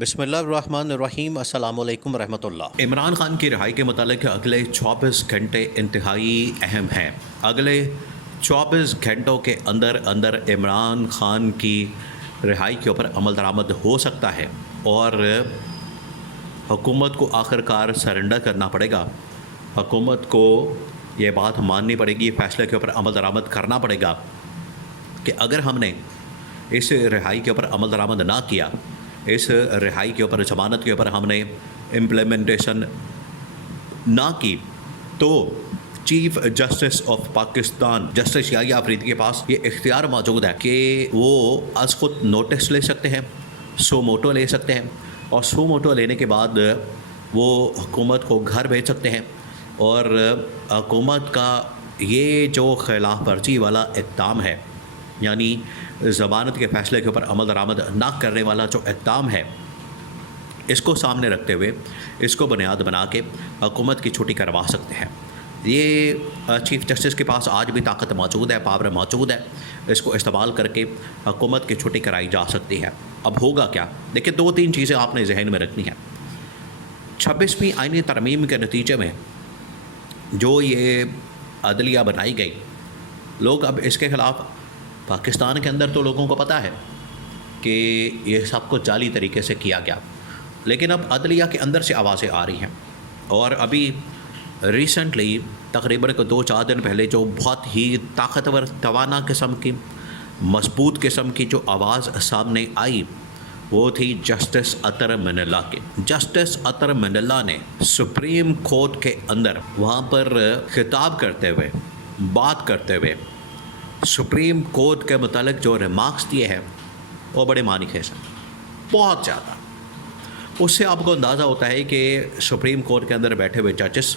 بسم اللہ الرحمن الرحیم۔ السلام علیکم ورحمۃ اللہ۔ عمران خان کی رہائی کے متعلق اگلے 24 گھنٹے انتہائی اہم ہیں۔ اگلے 24 گھنٹوں کے اندر عمران خان کی رہائی کے اوپر عمل درآمد ہو سکتا ہے اور حکومت کو آخر کار سرنڈر کرنا پڑے گا۔ حکومت کو یہ بات ماننی پڑے گی، فیصلے کے اوپر عمل درآمد کرنا پڑے گا کہ اگر ہم نے اس رہائی کے اوپر عمل درآمد نہ کیا، اس رہائی کے اوپر، ضمانت کے اوپر ہم نے امپلیمنٹیشن نہ کی، تو chief justice of Pakistan justice Yahya Afridi کے پاس یہ اختیار موجود ہے کہ وہ از خود نوٹس لے سکتے ہیں، سو موٹو لے سکتے ہیں، اور سو موٹو لینے کے بعد وہ حکومت کو گھر بھیج سکتے ہیں، اور حکومت کا یہ جو خلاف ورزی والا اقدام ہے، یعنی ضمانت کے فیصلے کے اوپر عمل درآمد نہ کرنے والا جو اقدام ہے، اس کو سامنے رکھتے ہوئے اس کو بنیاد بنا کے حکومت کی چھٹی کروا سکتے ہیں۔ یہ چیف جسٹس کے پاس آج بھی طاقت موجود ہے، پاور موجود ہے، اس کو استعمال کر کے حکومت کی چھٹی کرائی جا سکتی ہے۔ اب ہوگا کیا؟ دیکھیں، 2-3 چیزیں آپ نے ذہن میں رکھنی ہیں۔ 26ویں آئینی ترمیم کے نتیجے میں جو یہ عدلیہ بنائی گئی، لوگ اب اس کے خلاف، پاکستان کے اندر تو لوگوں کو پتہ ہے کہ یہ سب کچھ جعلی طریقے سے کیا گیا، لیکن اب عدلیہ کے اندر سے آوازیں آ رہی ہیں، اور ابھی ریسنٹلی تقریباً 2-4 دن پہلے جو بہت ہی طاقتور، توانا قسم کی، مضبوط قسم کی جو آواز سامنے آئی، وہ تھی جسٹس اطہر من اللہ کی۔ جسٹس اطہر من اللہ نے سپریم کورٹ کے اندر وہاں پر خطاب کرتے ہوئے، بات کرتے ہوئے، سپریم کورٹ کے متعلق جو ریمارکس دیے ہیں وہ بڑے معنی خیز ہیں، بہت زیادہ۔ اس سے آپ کو اندازہ ہوتا ہے کہ سپریم کورٹ کے اندر بیٹھے ہوئے ججز،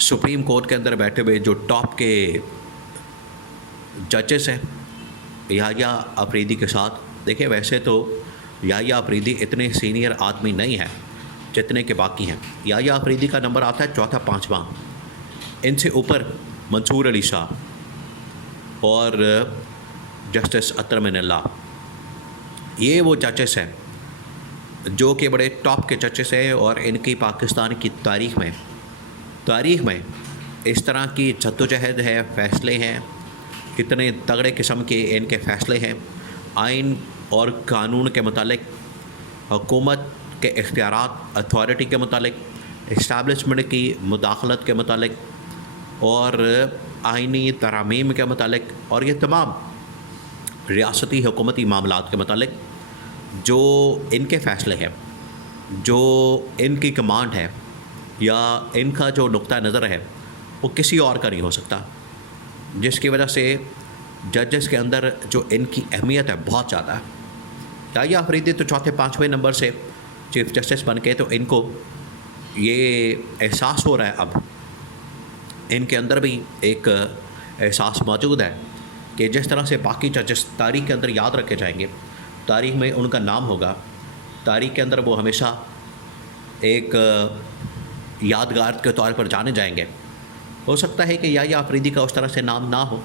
سپریم کورٹ کے اندر بیٹھے ہوئے جو ٹاپ کے ججز ہیں، یحییٰ آفریدی کے ساتھ، دیکھیں ویسے تو یحییٰ آفریدی اتنے سینئر آدمی نہیں ہیں جتنے کہ باقی ہیں۔ یحییٰ آفریدی کا نمبر آتا ہے 4تھا 5واں، ان سے اوپر منصور علی شاہ اور جسٹس اطہر من اللہ، یہ وہ ججز ہیں جو کہ بڑے ٹاپ کے ججز ہیں، اور ان کی پاکستان کی تاریخ میں اس طرح کی جدوجہد ہے، فیصلے ہیں، اتنے تگڑے قسم کے ان کے فیصلے ہیں، آئین اور قانون کے متعلق، حکومت کے اختیارات، اتھارٹی کے متعلق، اسٹیبلشمنٹ کی مداخلت کے متعلق، اور آئینی ترامیم کے متعلق، اور یہ تمام ریاستی حکومتی معاملات کے متعلق جو ان کے فیصلے ہیں، جو ان کی کمانڈ ہے، یا ان کا جو نقطہ نظر ہے، وہ کسی اور کا نہیں ہو سکتا، جس کی وجہ سے ججز کے اندر جو ان کی اہمیت ہے بہت زیادہ ہے۔ یحییٰ آفریدی تو 4تھے 5ویں نمبر سے چیف جسٹس بن کے، تو ان کو یہ احساس ہو رہا ہے، اب ان کے اندر بھی ایک احساس موجود ہے کہ جس طرح سے باقی ججز تاریخ کے اندر یاد رکھے جائیں گے، تاریخ میں ان کا نام ہوگا، تاریخ کے اندر وہ ہمیشہ ایک یادگار کے طور پر جانے جائیں گے۔ ہو سکتا ہے کہ یحییٰ آفریدی کا اس طرح سے نام نہ ہو،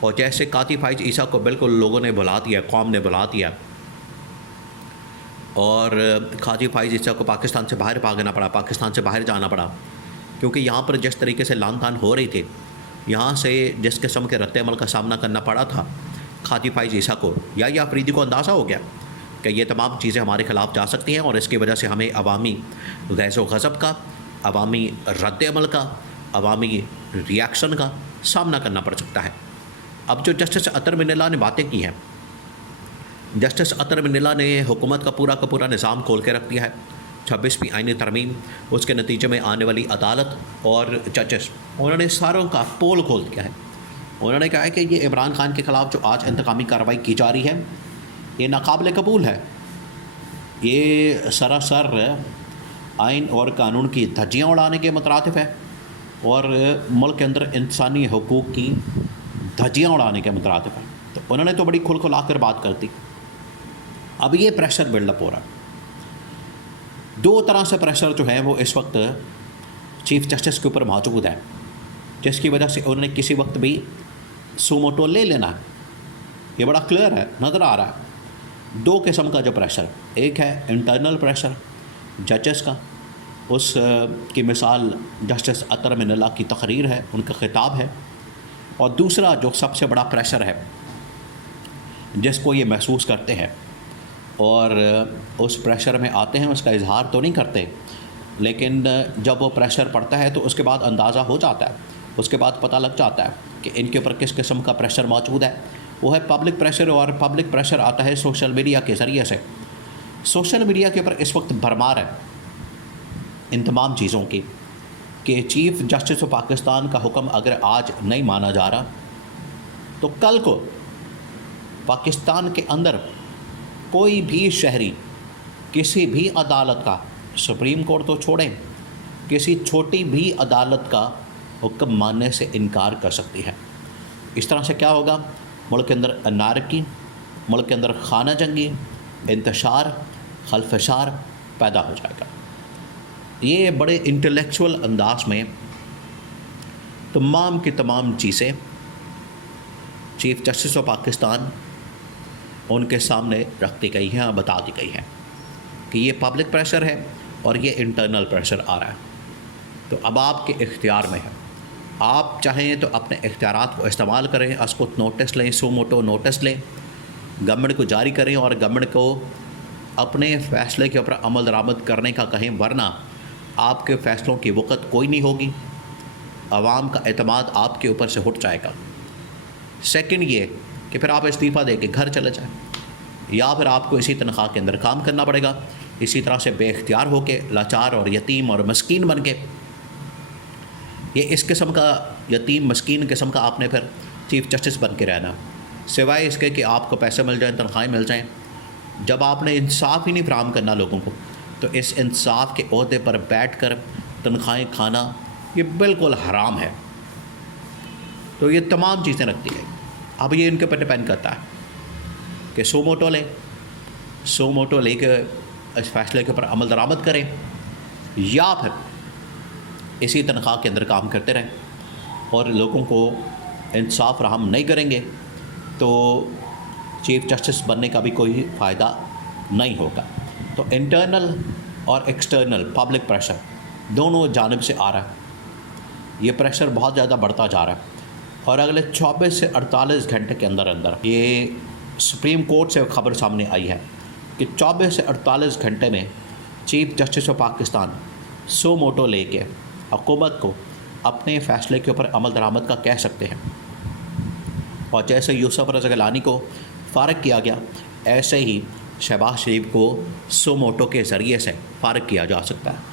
اور جیسے قاضی فائز عیسیٰ کو بالکل لوگوں نے بلا دیا، قوم نے بلا دیا، اور قاضی فائز عیسیٰ کو پاکستان سے باہر بھاگنا پڑا، پاکستان سے باہر جانا پڑا، کیونکہ یہاں پر جس طریقے سے لان تان ہو رہی تھی، یہاں سے جس قسم کے رد عمل کا سامنا کرنا پڑا تھا قاضی فائز عیسیٰ کو، یحییٰ آفریدی کو اندازہ ہو گیا کہ یہ تمام چیزیں ہمارے خلاف جا سکتی ہیں، اور اس کی وجہ سے ہمیں عوامی غیظ و غضب کا، عوامی رد عمل کا، عوامی ریاکشن کا سامنا کرنا پڑ سکتا ہے۔ اب جو جسٹس اطہر من اللہ نے باتیں کی ہیں، جسٹس اطہر من اللہ نے حکومت کا پورا نظام کھول کے رکھ دیا ہے۔ 26ویں آئینی ترمیم، اس کے نتیجے میں آنے والی عدالت اور ججز، انہوں نے ساروں کا پول کھول دیا ہے۔ انہوں نے کہا ہے کہ یہ عمران خان کے خلاف جو آج انتقامی کارروائی کی جا رہی ہے، یہ ناقابل قبول ہے، یہ سراسر آئین اور قانون کی دھجیاں اڑانے کے مترادف ہے، اور ملک کے اندر انسانی حقوق کی دھجیاں اڑانے کے مترادف ہے۔ تو انہوں نے تو بڑی کھل کھلا کر بات کر دی۔ اب یہ پریشر بلڈ اپ ہو رہا ہے، 2 طرح سے پریشر جو ہے وہ اس وقت چیف جسٹس کے اوپر موجود ہے، جس کی وجہ سے انہوں نے کسی وقت بھی سو موٹو لے لینا ہے۔ یہ بڑا کلیئر ہے، نظر آ رہا ہے۔ دو قسم کا جو پریشر، ایک ہے انٹرنل پریشر ججز کا، اس کی مثال جسٹس اطہر من اللہ کی تقریر ہے، ان کا خطاب ہے، اور دوسرا جو سب سے بڑا پریشر ہے جس کو یہ محسوس کرتے ہیں اور اس پریشر میں آتے ہیں، اس کا اظہار تو نہیں کرتے، لیکن جب وہ پریشر پڑتا ہے تو اس کے بعد اندازہ ہو جاتا ہے، اس کے بعد پتہ لگ جاتا ہے کہ ان کے اوپر کس قسم کا پریشر موجود ہے۔ وہ ہے پبلک پریشر، اور پبلک پریشر آتا ہے سوشل میڈیا کے ذریعے سے۔ سوشل میڈیا کے اوپر اس وقت بھرمار ہے ان تمام چیزوں کی کہ چیف جسٹس آف پاکستان کا حکم اگر آج نہیں مانا جا رہا تو کل کو پاکستان کے اندر کوئی بھی شہری کسی بھی عدالت کا، سپریم کورٹ تو چھوڑیں، کسی چھوٹی بھی عدالت کا حکم ماننے سے انکار کر سکتی ہے۔ اس طرح سے کیا ہوگا؟ ملک کے اندر انارکی، ملک کے اندر خانہ جنگی، انتشار، خلفشار پیدا ہو جائے گا۔ یہ بڑے انٹلیکچول انداز میں تمام کی تمام چیزیں چیف جسٹس آف پاکستان ان کے سامنے رکھ دی گئی ہیں، بتا دی گئی ہیں کہ یہ پبلک پریشر ہے اور یہ انٹرنل پریشر آ رہا ہے۔ تو اب آپ کے اختیار میں ہے، آپ چاہیں تو اپنے اختیارات کو استعمال کریں، اسکوت نوٹس لیں، سو موٹو نوٹس لیں، گورنمنٹ کو جاری کریں اور گورنمنٹ کو اپنے فیصلے کے اوپر عمل درآمد کرنے کا کہیں، ورنہ آپ کے فیصلوں کی وقت کوئی نہیں ہوگی، عوام کا اعتماد آپ کے اوپر سے ہٹ جائے گا۔ سیکنڈ یہ کہ پھر آپ استعفیٰ دے کے گھر چلے جائیں، یا پھر آپ کو اسی تنخواہ کے اندر کام کرنا پڑے گا، اسی طرح سے بے اختیار ہو کے، لاچار اور یتیم اور مسکین بن کے۔ یہ اس قسم کا یتیم مسکین قسم کا آپ نے پھر چیف جسٹس بن کے رہنا، سوائے اس کے کہ آپ کو پیسے مل جائیں، تنخواہیں مل جائیں۔ جب آپ نے انصاف ہی نہیں فراہم کرنا لوگوں کو، تو اس انصاف کے عہدے پر بیٹھ کر تنخواہیں کھانا یہ بالکل حرام ہے۔ تو یہ تمام چیزیں رکھتی ہے۔ اب یہ ان کے اوپر ڈپینڈ کرتا ہے کہ سو موٹو لیں، سو موٹو لے کے اس فیصلے کے اوپر عمل درآمد کریں، یا پھر اسی تنخواہ کے اندر کام کرتے رہیں اور لوگوں کو انصاف فراہم نہیں کریں گے تو چیف جسٹس بننے کا بھی کوئی فائدہ نہیں ہوگا۔ تو انٹرنل اور ایکسٹرنل پبلک پریشر دونوں جانب سے آ رہا ہے، یہ پریشر بہت زیادہ بڑھتا جا رہا ہے، اور اگلے 24 سے 48 گھنٹے کے اندر یہ سپریم کورٹ سے خبر سامنے آئی ہے کہ 24 سے 48 گھنٹے میں chief justice of Pakistan so motto لے کے حکومت کو اپنے فیصلے کے اوپر عمل درآمد کا کہہ سکتے ہیں، اور جیسے یوسف رضا گیلانی کو فارغ کیا گیا، ایسے ہی شہباز شریف کو سو موٹو کے ذریعے سے فارغ کیا جا سکتا ہے۔